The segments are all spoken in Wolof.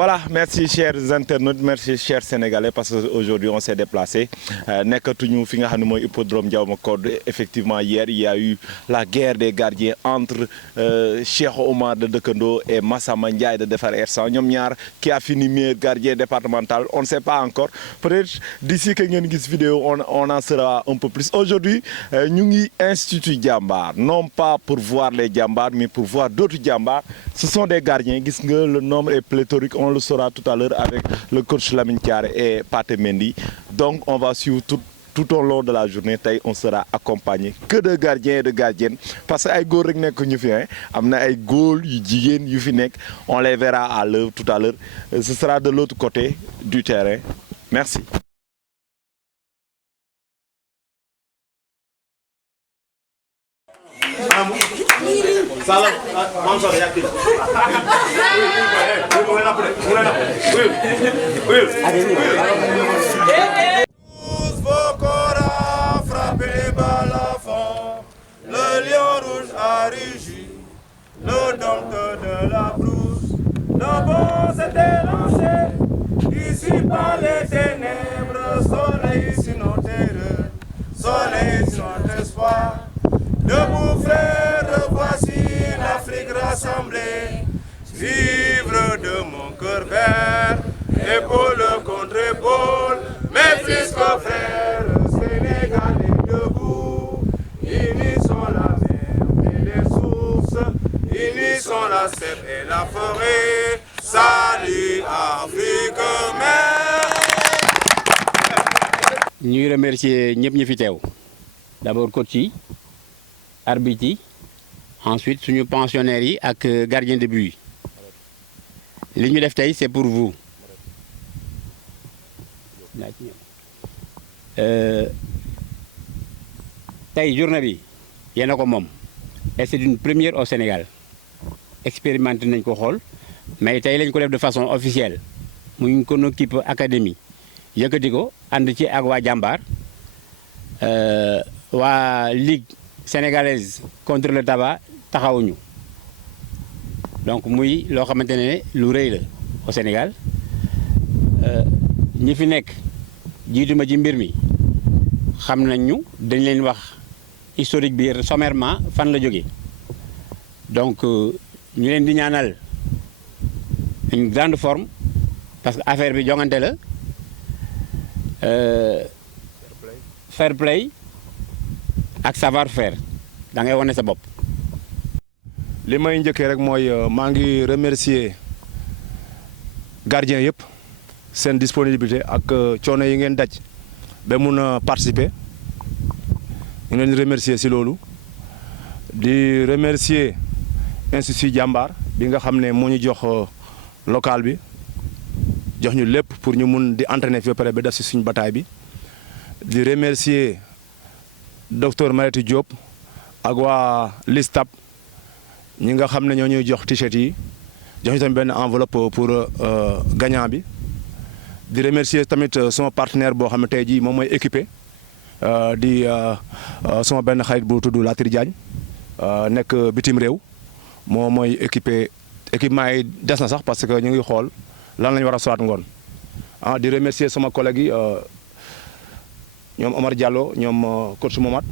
Voilà, merci chers internautes, merci chers Sénégalais parce qu'aujourd'hui on s'est déplacé. Nekkatuñu fi nga xam ne mooy hippodrome Ndiaw Macodou. Effectivement, hier il y a eu la guerre des gardiens entre Cheikh Omar de Dëkkandoo et Massamba Ndiaye de Defar R100. ñoom ñaar qui a fini meilleur gardien départemental, on ne sait pas encore. Peut-être d'ici que ngeen gis vidéo on en saura un peu plus. Aujourd'hui ñu ngi Institut Jambar, non pas pour voir les Jambar mais pour voir d'autres Jambar. Ce sont des gardiens, gis nga le nombre est pléthorique, on le saura tout à l'heure avec le coach Lamine Thiaré et Pathé Mendy. Donc on va suivre tout au long de la journée. Tey on sera accompagné que de gardiens et de gardiennes parce que ay góor rek nekk ñu fi am na ay góor yu jigéen yu fi nekk, on les verra à l'œuvre tout à l'heure. Ce sera de l'autre côté du terrain. Merci. Salam, Mansour yakki. Tous vos corps à frapper les balles à fond. Le lion rouge a rugi, le dompteur de la brousse. Le vent s'était lancé, ici par les ténèbres. Soleil sur nos terreurs, soleil sur notre espoir. Debout frères, voici l'Afrique rassemblée. Vivre de mon cœur vert, épaule contre épaule. Mes fils frères, Sénégal est debout. Unissons la mer et les sources, unissons la steppe et la forêt. Salut Afrique mère. ñuy remercier ñëpp ñi fi teew d'abord coach yi, arbitre yi, ensuite suñu pensionnaires yi ak gardien de but yi. Li ñu def tey c'est pour vous. Tey journée bi yéen a ko moom et c'est une première au Sénégal. Expérimenté nañ ko xool mais tey lañ ko def de façon officielle mu ngi ko équipe académie yëkkati ko ànd ci ak waa Jambar waa ligue sénégalaise contre le tabac taxawuñu donc muy loo xamante ne lu rëy la au Sénégal ñi fi nekk jiituma ci mbir mi xam nañ ñu dañ leen wax historique bi sommairement fan la jógee donc ñu leen di ñaanal une grande forme parce que affaire bi jongante la fair play ak savoir faire da ngay wane sa bopp. li may njëkkee rek mooy maa ngi remercier gardien yëpp seen disponibilité ak coono yi ngeen daj ba mun a participer ñu leen di remercier si loolu di remercier Institut Jambar bi nga xam ne moo ñu jox local bi jox ñu lépp pour ñu mun di entraîner fi ba pare ba def si suñu bataille bi di remercier docteur Mariétou Diop ak waa Listap ñi nga xam ne ñoo ñuy jox t-shirt yi jox ñu tamit benn enveloppe pour gagnant bi di remercier tamit sama partenaire boo xam ne tey jii moom mooy équipé di sama benn xarit bu tudd Latir Diagne nekk bitim réew moom mooy équipement yi des na sax parce que ñu ngi xool lan la ñu war a solaat ngoon di remercier sama collègue yi ñoom Omar Diallo ñoom coach Momat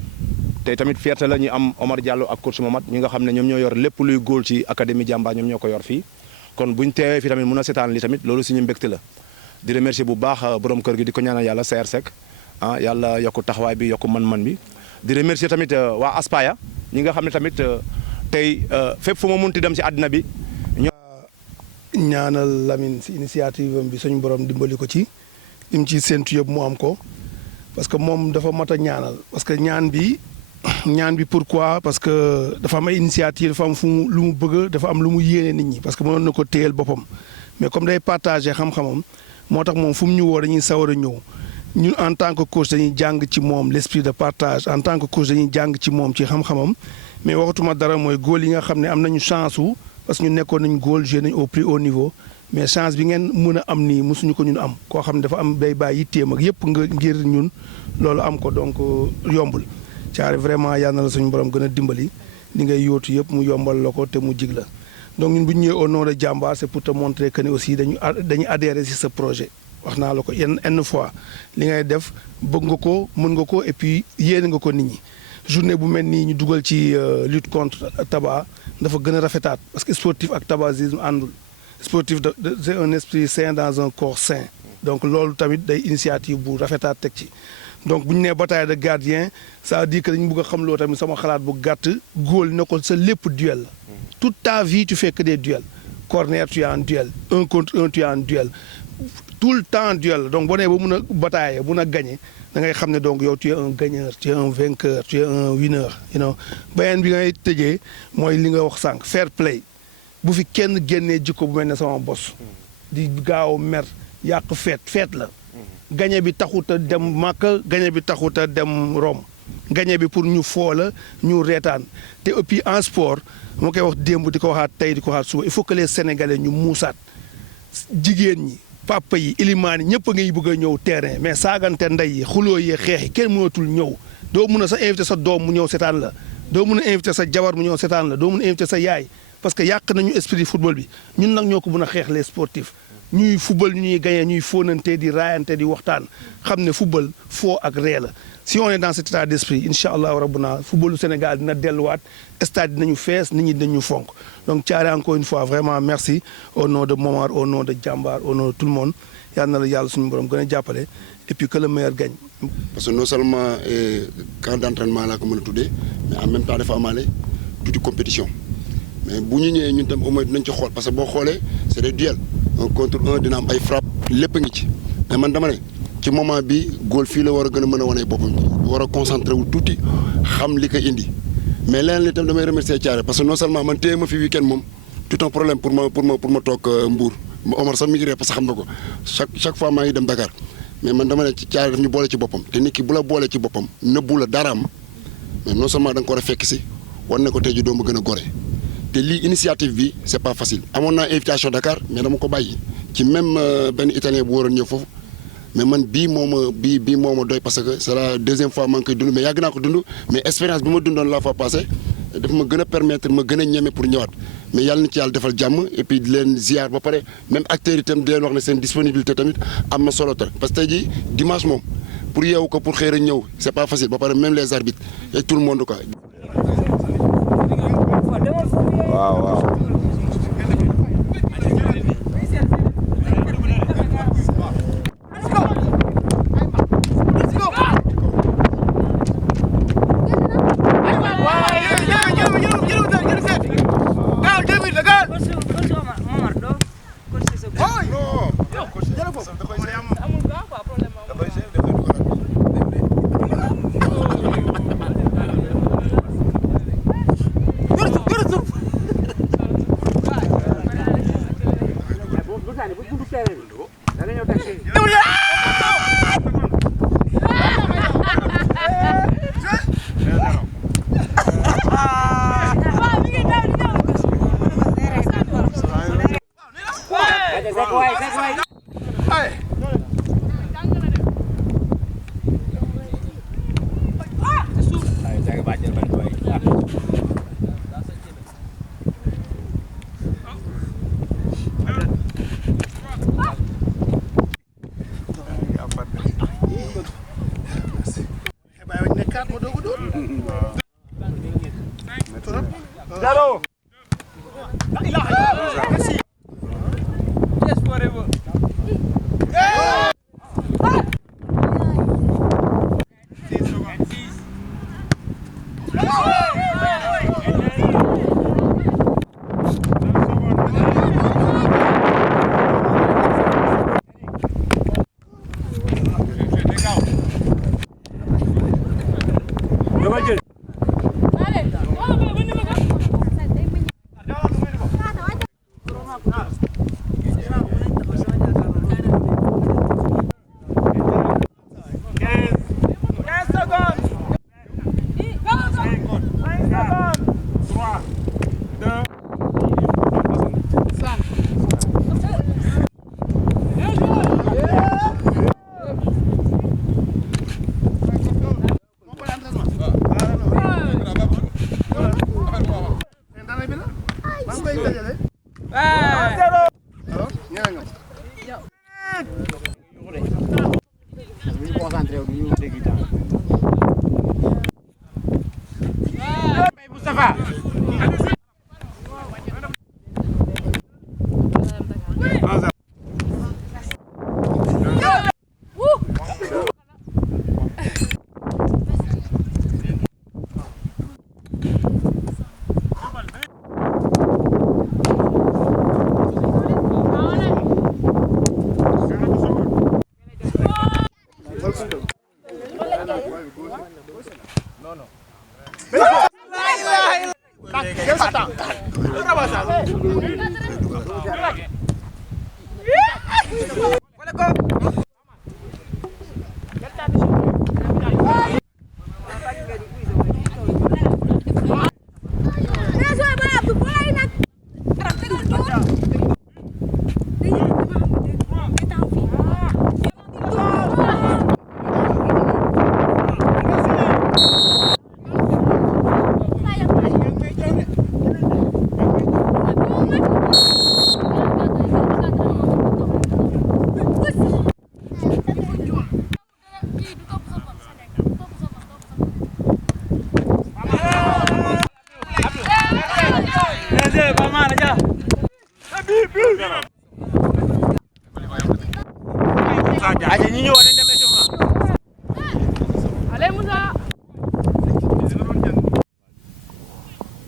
tey tamit fierté la ñu am Omar Diallo ak coach Momat ñi nga xam ne ñoom ñoo yor lépp luy góol ci académie Jambar ñoom ñoo ko yor fii kon buñ teewee fii tamit mun a seetaan li tamit loolu suñu mbégte la di remercier bu baax borom kër gi di ko ñaanal yàlla Seer Seck yàlla yokku taxawaay bi yokku man-man bi di remercier tamit waa Aspaya ñi nga xam ne tamit tey fépp fu ma munti dem ci àddina bi ñaanal Lamine si initiative bi suñu borom dimbali ko ci lim ci séntu yëpp mu am ko parce que moom dafa mat a ñaanal parce que ñaan bi pourquoi parce que dafa am ay initiative dafa am lu mu bëgg dafa am lu mu yéene nit ñi parce que mënoon na ko téyel boppam mais comme day partager xam-xamam moo tax moom fu mu ñu woo dañuy sawar a ñëw ñun en tant que coach dañuy jàng ci moom l'esprit de partage en tant que coach dañuy jàng ci moom ci xam-xamam mais waxatuma dara mooy góol yi nga xam ne am nañu chance wu parce que ñu nekkoon nañu góol joué nañu au plus haut niveau mais chance bi ngeen mën a am nii mosuñu ko ñun am koo xam ne dafa am bay bàyyi yitteem ak yëpp nga ngir ñun loolu am ko donc yombul caare vraiment yal na la suñu borom gën a dimbali li ngay yóotu yëpp mu yombal la ko te mu jig la donc ñun bu ñu ñëwee au nom de Jambar c'est pour te montrer que ni aussi dañu adhérer ci ce projet wax naa la ko yenn fois li ngay def bëgg nga ko mën nga ko et puis yéene nga ko nit ñi journée bu mel nii ñu dugal ci lutte contre tabac dafa gën a rafetaat parce que sportif ak tabagisme àndul sportif c'est un esprit sain dans un corps sain donc loolu tamit day initiative bu rafetaat teg ci donc bu ñu nee bataille de gardien ça veut dire que dañu bëgg a xam loo tamit sama xalaat bu gàtt góol ne ko sa lépp duel la toute ta vie tu fais que des duels corner tu es en duel 1 contre 1 tu es en duel tout le temps duel donc boo nee ba mun a batailler mun a gagner da ngay xam ne donc yow tu es un gagneur tu es un vainqueur tu es un winner you know beneen bi ngay tëjee mooy li nga wax sànq fair play bu fi kenn génnee jikko bu mel ne sama bos di gaaw mer yàq feet la gañe bi taxut a dem Màkka gañe bi taxut a dem Rome gañe bi pour ñu foo la ñu reetaan te et puis en sport moo koy wax démb di ko waxaat tey di ko waxaat suba il faut que les Sénégalais ñu muusaat jigéen ñi papa yi ilimaan yi ñëpp a ngi bëgg a ñëw terrain mais saagante ndey yi xuloo yi xeex yi kenn mënatul ñëw doo mun a sa invité sa doom mu ñëw seetaan la doo mun a invité sa jabar mu ñëw seetaan la doo mun a invité sa yaay parce que yàq nañu esprit football bi ñun nag ñoo ko mën a xeex les sportifs ñuy football ñuy gagné ñuy fóonante di raayante di waxtaan xam ne football foo ak ree la si on est dans cet état d'esprit incha allahu rabbuna footballu Sénégal dina delluwaat stade dinañu fees nit ñi dinañu fonk donc Thiaré encore une fois vraiment merci au nom de Momar au nom de Jambar au nom de tout le monde yal na la yàlla suñu borom gën a jàppale et puis que le meilleur gagne. parce que non seulement camp d'entraînement laa ko mën a tuddee mais en même temps dafa amaale tuuti compétition mais bu ñu ñëwee ñun tam au moins dinañ ci xool parce que boo xoolee c'est des duels 1 contre 1 dina am ay frappe lépp a ngi ci mais man dama ne ci moment bi góol fii la war a gën a mën a wane boppam war a concentré wu tuuti xam li ko indi mais leneen li tam damay remercier Thiaré parce que non seulement man téye ma fi week-end moom tout un problème pour ma toog Mbour Omar sax mi ngi ree parce que xam na ko chaque fois maa ngi dem Dakar mais man dama ne ci Thiaré daf ñu boole ci boppam te nit ki bu la boolee ci boppam nëbbu la daraam mais non seulement da nga ko war a fekk si war na ko tey ji doo ma gën a gore te lii initiative bi c'est pas facile amoon naa invitation Dakar mais dama ko bàyyi ci même benn italien bu waroon ñëw foofu mais man bii moo ma doy parce que c'est la deuxième fois maa ngi koy dund mais yàgg naa ko dund mais expérience bi ma dundoon la fois passée daf ma gën a permettre ma gën a ñeme pour ñëwaat mais yàlla na ci yàlla defal jàmm et puis di leen ziar ba pare même acteurs itam di leen wax ne seen disponibilité tamit am na solo trop parce que tey jii dimanche moom pour yeewu ko pour xëy a ñëw c'est pas facile ba pare même les arbitres et tout le monde quoi. waaw.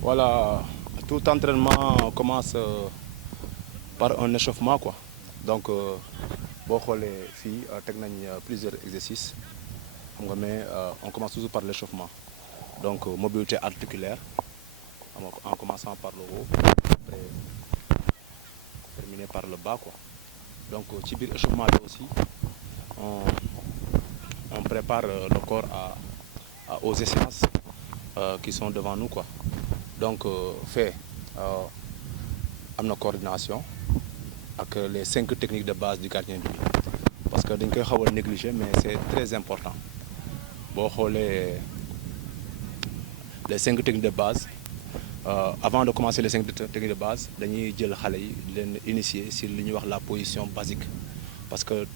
Voilà, tout entraînement commence par un échauffement quoi. Donc boo xoolee fii teg nañ plusieurs exercices xam nga mais on commence toujours par l'échauffement. Donc mobilité articulaire en commençant par le haut après terminer par le bas quoi. Donc ci biir échauffement bi aussi on prépare le corps aux séances qui sont devant nous quoi. Donc fait am na coordination ak les 5 techniques de base du gardien de but parce que dañ koy xaw a négliger mais c'est très important boo xoolee les 5 techniques de base avant de commencer les 5 techniques de base dañuy jël xale yi leen initier sur li ñuy wax la position basique parce que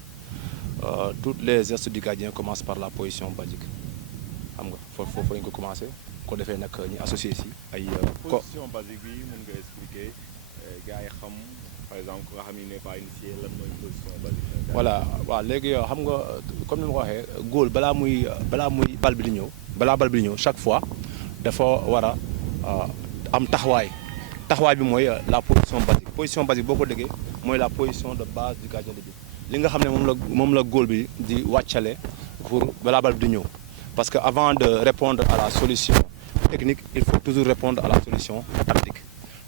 toutes les gestes du gardien commencent par la position basique xam nga foofu lañ ko commencer ko defee nag ñu associé si ay. position basique bi mën nga expliquer gars yi xam par exemple nga xam ne n'est pas initié lan mooy position basique. voilà waaw léegi xam nga comme ni ma ko waxee góol balaa muy bal bi di ñëw chaque fois dafa war a am taxawaay bi mooy la position basique boo ko déggee mooy la position de base du gardien de but li nga xam ne moom la góol bi di wàccale pour balaa bal bi di ñëw parce que avant de répondre à la solution technique il faut toujours répondre à la solution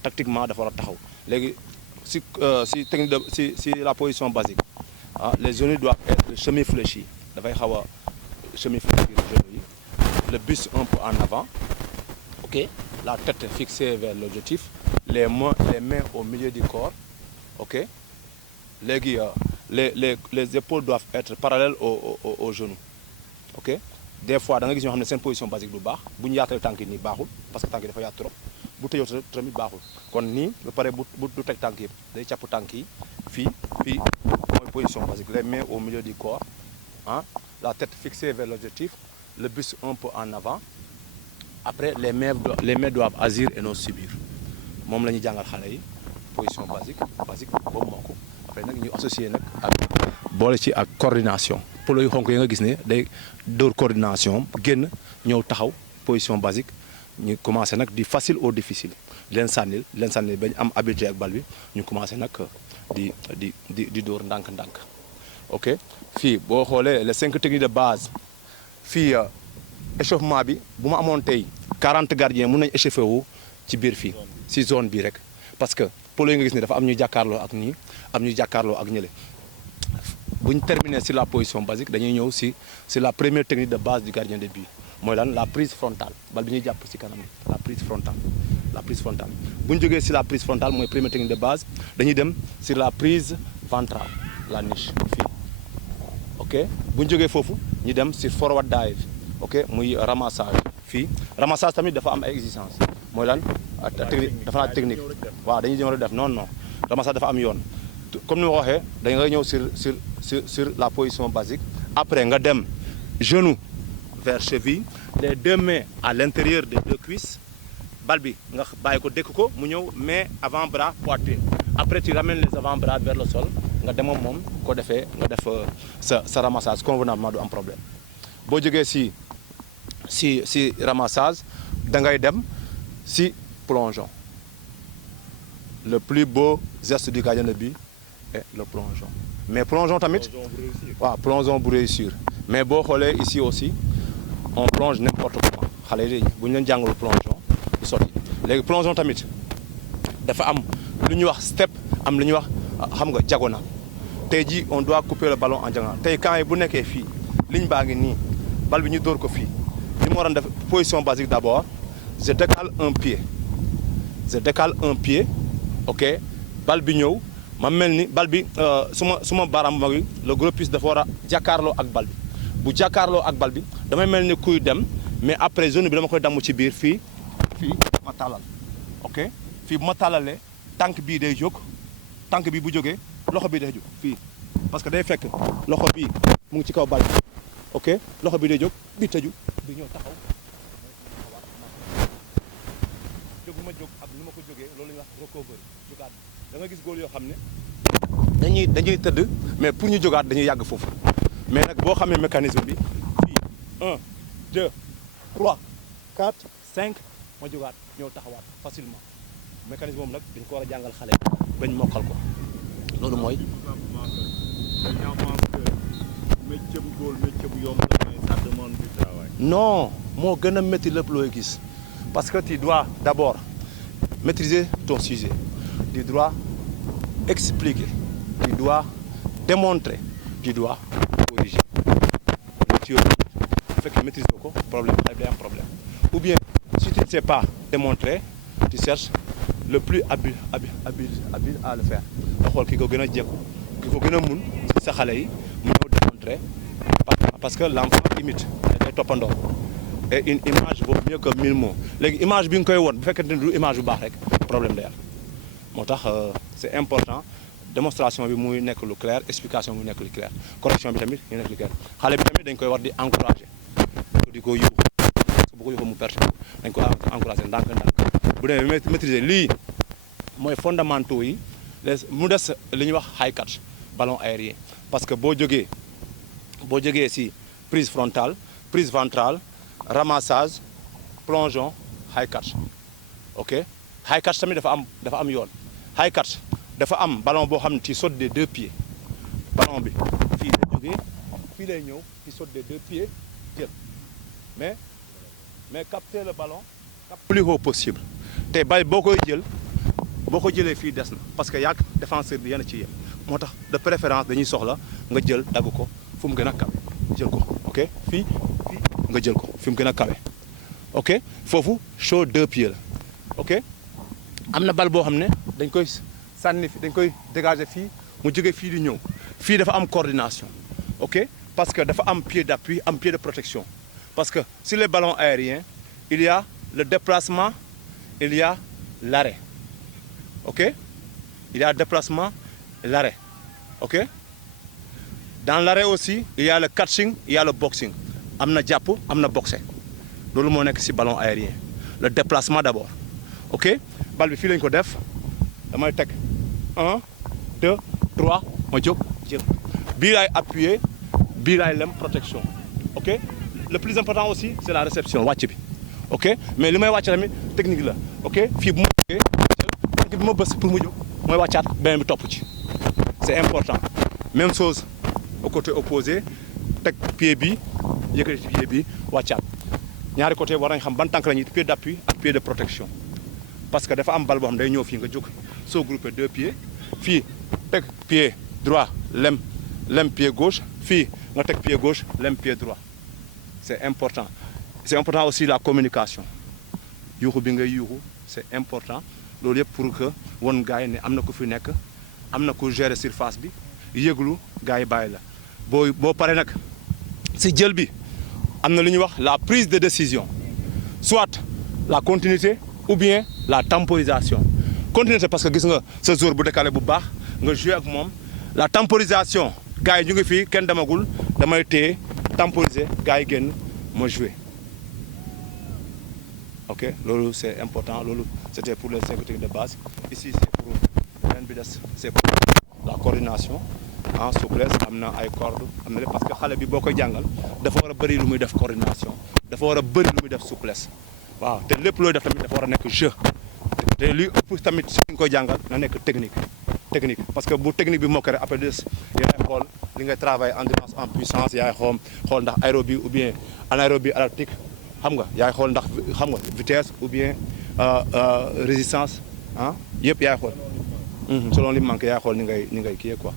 tactiquement dafa war a taxaw léegi si la position basique les genoux doivent être semi-fléchis dafay xaw a semi-fléchir genoux yi le buste un peu en avant ok la tête fixée vers l'objectif les mains au milieu du corps ok léegi les épaules doivent être parallèles aux genoux ok des fois da nga gis ñoo xam ne seen position basique du baax bu ñu yaatalee tànk yi nii baaxul parce que tànk yi dafa yaatu trop bu tëjoo tamit baaxul kon nii ba pare bu du teg tànk yëpp day càpp tànk yi fii mooy position basique les mains au milieu du corps la tête fixée vers l'objectif le buste un peu en avant après les mains doivent agir et non subir moom la ñuy jàngal xale yi position basique boobu moo ko après nag ñu associé nag ak boole ci ak coordination polo yu xonk yi nga gis ne day dóor coordination génn ñëw taxaw position basique ñu commencé nag di facile au difficile leen sànnil ba ñu am habitude ak bal bi ñu commencé nag di dóor ndànk-ndànk ok fii boo xoolee les 5 techniques de base fii échauffement bi bu ma amoon tey 40 gardiens mun nañ échauffé wu ci biir fii si zone bii rek parce que polo yi nga gis ne dafa am ñuy jàkkaarloo ak ñii am ñuy jàkkaarloo ak ñële bu ñu terminer sur la position basique dañuy ñëw si la première technique de base du gardien de but mooy lan la prise frontale bal bi ñuy jàpp si kanam la prise frontale bu ñu jógee si la prise frontale mooy première technique de base dañuy dem sur la prise ventrale la niche fii ok bu ñu jógee foofu ñu dem sur forward dive ok muy ramassage fii ramassage tamit dafa am ay exigence mooy lan technique dafa naa technique waaw dañuy ñëw rek def non ramassage dafa am yoon comme ni ma ko waxee da nga ñëw sur la position basique après nga dem genou vers cheville les 2 mains à l'intérieur des 2 cuisses bal bi nga bàyyi ko dékk ko mu ñëw main avant-bras poitrine après tu ramènes les avant-bras vers le sol nga dem moom ko defee nga def sa ramassage convenablement du am problème boo jógee si ramassage da ngay dem si plongeon le plus beau geste du gardien de but est le plongeon mais plongeon tamit waaw plongeon bu réussir mais boo xoolee ici aussi on plonge n'importe comment xale yi bu ñu leen jàngalul plongeon du sotti léegi plongeon tamit dafa am lu ñuy wax step am lu ñuy wax xam nga diagonale tey jii on doit couper le ballon en diagonale tey camp yi bu nekkee fii ligne baa ngi nii bal bi ñu dóor ko fii li mu waroon def position basique d'abord je décale un pied ok bal bi ñëw ma mel ni bal bi suma baaraam mag yi le gros pouce dafa war a jàkkaarloo ak bal bi bu jàkkaarloo ak bal bi damay mel ni kuy dem mais après zone bi dama koy damm ci biir fii ma tàllal ok fii bu ma tàllalee tànk bii day jóg tànk bi bu jógee loxo bii day jóg fii parce que day fekk loxo bii mu ngi ci kaw bal bi ok loxo bii day jóg bii tëju bi ñëw taxaw jóg ma jóg ak ni ma ko jógee loolu la ñuy wax recovery jógaat da nga gis góol yoo xam ne dañuy tëdd mais pour ñu jógaat dañuy yàgg foofu mais nag boo xamee mécanisme bi fii 1 2 3 4 5 ma jógaat ñëw taxawaat facilement mécanisme boobu nag dañ ko war a jàngal xale bañ mokkal ko loolu mooy. métier bu góol métier bu yomb la mais ça demande du travail. non moo gën a métti lépp looy gis parce que tu dois d'abord maîtriser ton sujet tu dois expliquer tu dois démontrer tu dois corriger ci yooyu bu fekkee maîtriser ko problème xale bi day am problème ou bien si tu ne sais pas démontrer tu cherches le plus habile à le faire nga xool ki ko gën a jekku ki ko gën a mun ci sa xale yi mu ñëw démontrer parce que l'enfant imite day toppandoo et une image vaut mieux que 1000 mots léegi image bi nga koy won bu fekkente ne du image bu baax rek problème day am moo tax c'est important démonstration bi muy nekk lu clair explication bi muy nekk lu clair correction bi tamit ñu nekk lu clair xale bi tamit dañ koy war di encourager di ko yóbbu parce que bu ko yóbbu mu perte dañ ko encourager ndànk-ndànk bu demee maîtriser lii mooy fondamentaux yi mu des li ñuy wax high catch ballon aérien parce que boo jógee ci prise frontale prise ventrale ramassage plongeon high catch ok high catch tamit dafa am yoon high catch dafa am ballon boo xam ne ci saute des 2 pieds ballon bi fii lay jógee fii lay ñëw ci saute des 2 pieds jël mais capter le ballon plus haut possible te bal boo ko jëlee fii des na parce que yaag défenseur bi yéen a ci yem moo tax de préférence dañuy soxla nga jël dagg ko fu mu gën a kawe jël ko ok fii nga jël ko fi mu gën a kawe ok foofu saut 2 pieds la ok am na bal boo xam ne dañ koy sànni dañ koy dégager fii mu jóge fii di ñëw fii dafa am coordination ok parce que dafa am pied d'appui am pied de protection parce que sur les ballons aériens il y a le déplacement il y a l'arrêt ok il y a le déplacement et l'arrêt ok dans l'arrêt aussi il y a le catching il y a le boxing am na jàpp am na boxe loolu moo nekk ci ballon aérien le déplacement d'abord ok bal bi fii lañ ko def damay teg 1 2 3 ma jóg jël bii laay appuyer bii laay lem protection ok le plus important aussi c'est la réception wàcc bi ok mais li may wàcc tamit technique la ok fii bu ma jógee jël tànk bi ma bës pour mu jóg mooy wàccaat beneen bi topp ci c'est important même chose au côté opposé teg pied bi yëkkati ci pied bi wàccaat ñaari côté war nañ xam ban tànk la ñuy pied d'appui ak pied de protection parce que dafa am bal boo xam day ñëw fii nga jóg soo groupé 2 pieds fii teg pied droit lem pied gauche fii nga teg pied gauche lem pied droit c'est important aussi la communication yuuxu bi ngay yuuxu c'est important loolu yëpp pour que won gars yi ne am na ku fi nekk am na ku gérer surface bi yëglu gars yi bàyyi la boo paree nag si jël bi am na lu ñuy wax la prise de décision soit la continuité ou bien la temporisation continuité parce que gis nga sa jour bu décalé bu baax nga jouer ak moom la temporisation gars yi ñu ngi fii kenn demagul damay téye temporiser gars yi génn ma jouer ok loolu c'est important loolu c'était pour les 5 techniques de base ici c'est pour beneen bi des c'est pour la coordination en souplesse am na ay cordes am na lépp parce que xale bi boo koy jàngal dafa war a bëri lu muy def coordination dafa war a bëri lu muy def souplesse waaw te lépp looy def tamit dafa war a nekk jeu te li ëpp tamit su ñu koy jàngal na nekk technique parce que bu technique bi mokkee rek après des yeneen xool li ngay travail endurance en puissance yaay xool ndax aérobie ou bien anaérobie lactique xam nga yaay xool ndax xam nga vitesse ou bien résistance ah yëpp yaay xool selon li manqué yaay xool ni ngay kii quoi.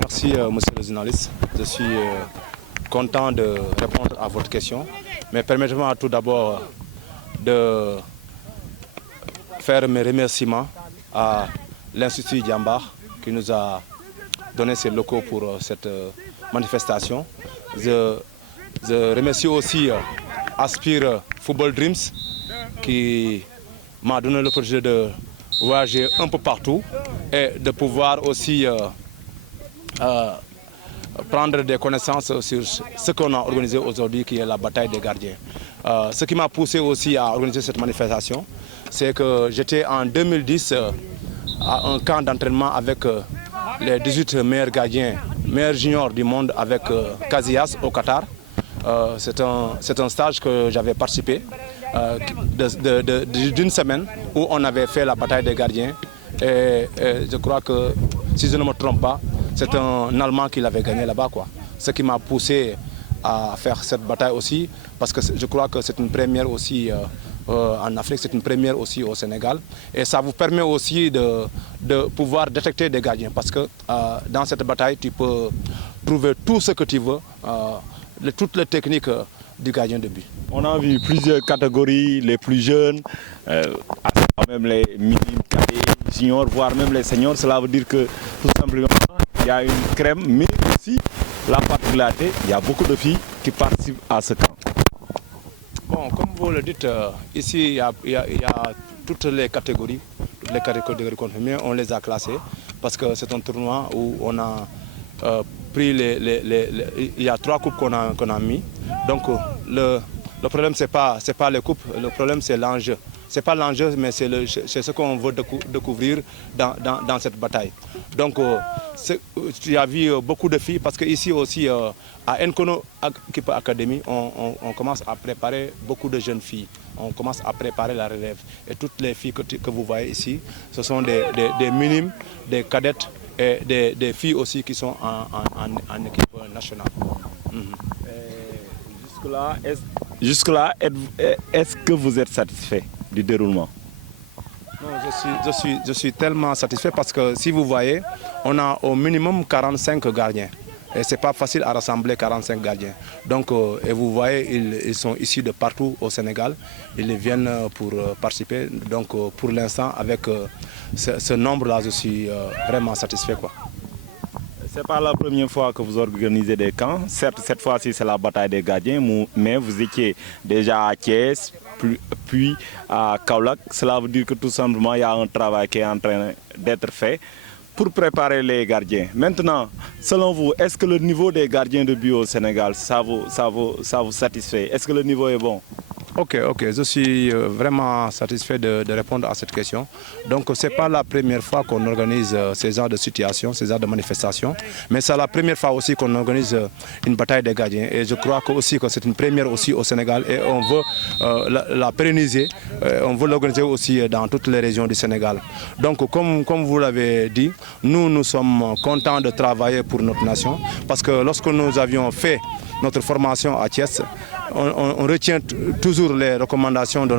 Merci, monsieur le journaliste. Je suis content de répondre à votre question. Mais permettez-moi tout d'abord de faire mes remerciements à l'Institut Diambar qui nous a donné ses locaux pour cette manifestation. Je remercie aussi Aspire Football Dreams qui m'a donné l'opportunité de voyager un peu partout et de pouvoir aussi prendre des connaissances sur ce qu'on a organisé aujourd'hui, qui est la bataille des gardiens. Ce qui m'a poussé aussi à organiser cette manifestation, c'est que j'étais en 2010 à un camp d'entraînement avec les 18 meilleurs gardiens, meilleurs juniors du monde avec Casillas au Qatar. C'est un stage que j'avais participé d'une semaine où on avait fait la bataille des gardiens. Et je crois que, si je ne me trompe pas, c'est un Allemand qui l'avait gagné là-bas, quoi. Ce qui m'a poussé à faire cette bataille aussi, parce que je crois que c'est une première aussi en Afrique, c'est une première aussi au Sénégal. Et ça vous permet aussi de pouvoir détecter des gardiens, parce que dans cette bataille, tu peux trouver tout ce que tu veux, toutes les techniques du gardien de but. On a vu plusieurs catégories, les plus jeunes, même les minimes, cadets, juniors, voire même les seniors. Cela veut dire que tout simplement, il y a une crème, mais aussi la particularité, il y a beaucoup de filles qui participent à ce camp. Bon, comme vous le dites, ici il y a toutes les catégories confirmées, on les a classées parce que c'est un tournoi où on a pris il y a 3 coupes qu'on a mis. Donc le problème c'est pas les coupes, le problème c'est l'enjeu. C'est pas l'enjeu, mais c'est ce qu'on veut découvrir dans cette bataille. Donc, il y a vu beaucoup de filles, parce qu'ici aussi, à Nkono Academy, on commence à préparer beaucoup de jeunes filles. On commence à préparer la relève. Et toutes les filles que vous voyez ici, ce sont des minimes, des cadettes et des filles aussi qui sont en équipe nationale. Jusque-là, est-ce que vous êtes satisfait du déroulement? Non, je suis tellement satisfait parce que si vous voyez, on a au minimum 45 gardiens. Et ce n'est pas facile à rassembler 45 gardiens. Donc, et vous voyez, ils sont issus de partout au Sénégal. Ils viennent pour participer. Donc, pour l'instant, avec ce nombre-là, je suis vraiment satisfait, quoi. Ce n'est pas la première fois que vous organisez des camps. Certes, cette fois-ci, c'est la bataille des gardiens, mais vous étiez déjà à Thiès, puis à Kaolack. Cela veut dire que tout simplement, il y a un travail qui est en train d'être fait pour préparer les gardiens. Maintenant, selon vous, est-ce que le niveau des gardiens de but au Sénégal, ça vous satisfait? Est-ce que le niveau est bon? Ok, je suis vraiment satisfait de répondre à cette question. Donc, ce n'est pas la première fois qu'on organise ces genres de situations, ces genres de manifestations, mais c'est la première fois aussi qu'on organise une bataille des gardiens. Et je crois que c'est une première aussi au Sénégal et on veut la pérenniser, on veut l'organiser aussi dans toutes les régions du Sénégal. Donc, comme vous l'avez dit, nous sommes contents de travailler pour notre nation parce que lorsque nous avions fait notre formation à Thiès, on retient toujours les recommandations de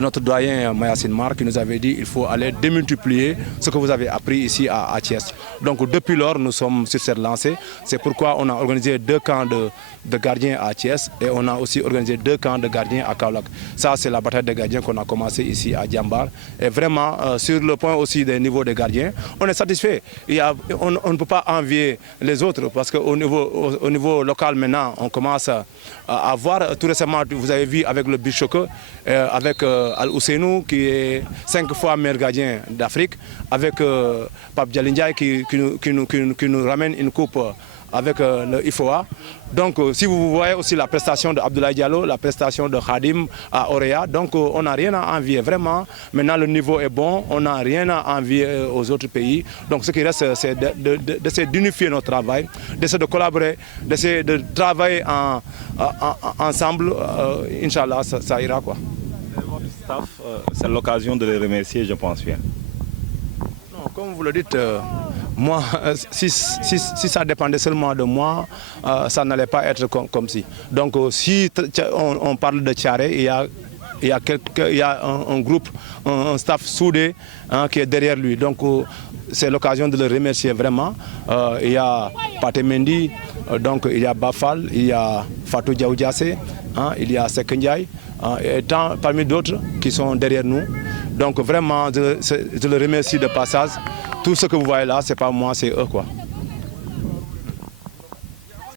notre doyen Mayacine Mar qui nous avait dit qu'il faut aller démultiplier ce que vous avez appris ici à Thiès. Donc depuis lors, nous sommes sur cette lancée. C'est pourquoi on a organisé 2 camps de gardiens à Thiès et on a aussi organisé 2 camps de gardiens à Kaolack. Ça, c'est la bataille des gardiens qu'on a commencé ici à Djambar. Et vraiment, sur le point aussi des niveaux des gardiens, on est satisfait. On ne peut pas envier les autres parce qu'au niveau local maintenant, on commence à voir. Tout récemment, vous avez vu avec le Bichoke, avec Al-Ousseinou qui est 5 fois meilleur gardien d'Afrique, avec Pape Djalindiaï qui nous ramène une coupe avec le IFOA. Donc si vous voyez aussi la prestation de Abdoulaye Diallo, la prestation de Khadim à Orea, donc on n'a rien à envier. Vraiment, maintenant le niveau est bon, on n'a rien à envier aux autres pays. Donc ce qui reste, c'est d'essayer d'unifier notre travail, d'essayer de collaborer, d'essayer de travailler ensemble. Inch'Allah, ça ira quoi. Votre staff, c'est l'occasion de les remercier, je pense bien. Non, comme vous le dites, moi, si ça dépendait seulement de moi, ça n'allait pas être comme si. Donc, si on parle de Tchare, il y a un groupe, un staff soudé qui est derrière lui. Donc, c'est l'occasion de le remercier vraiment. Il y a Pate Mendy, donc il y a Bafal, il y a Fatou Diaoudiassé, il y a Seck Ndiaye, et tant parmi d'autres qui sont derrière nous. Donc vraiment, je le remercie de passage. Tout ce que vous voyez là, ce n'est pas moi, c'est eux quoi.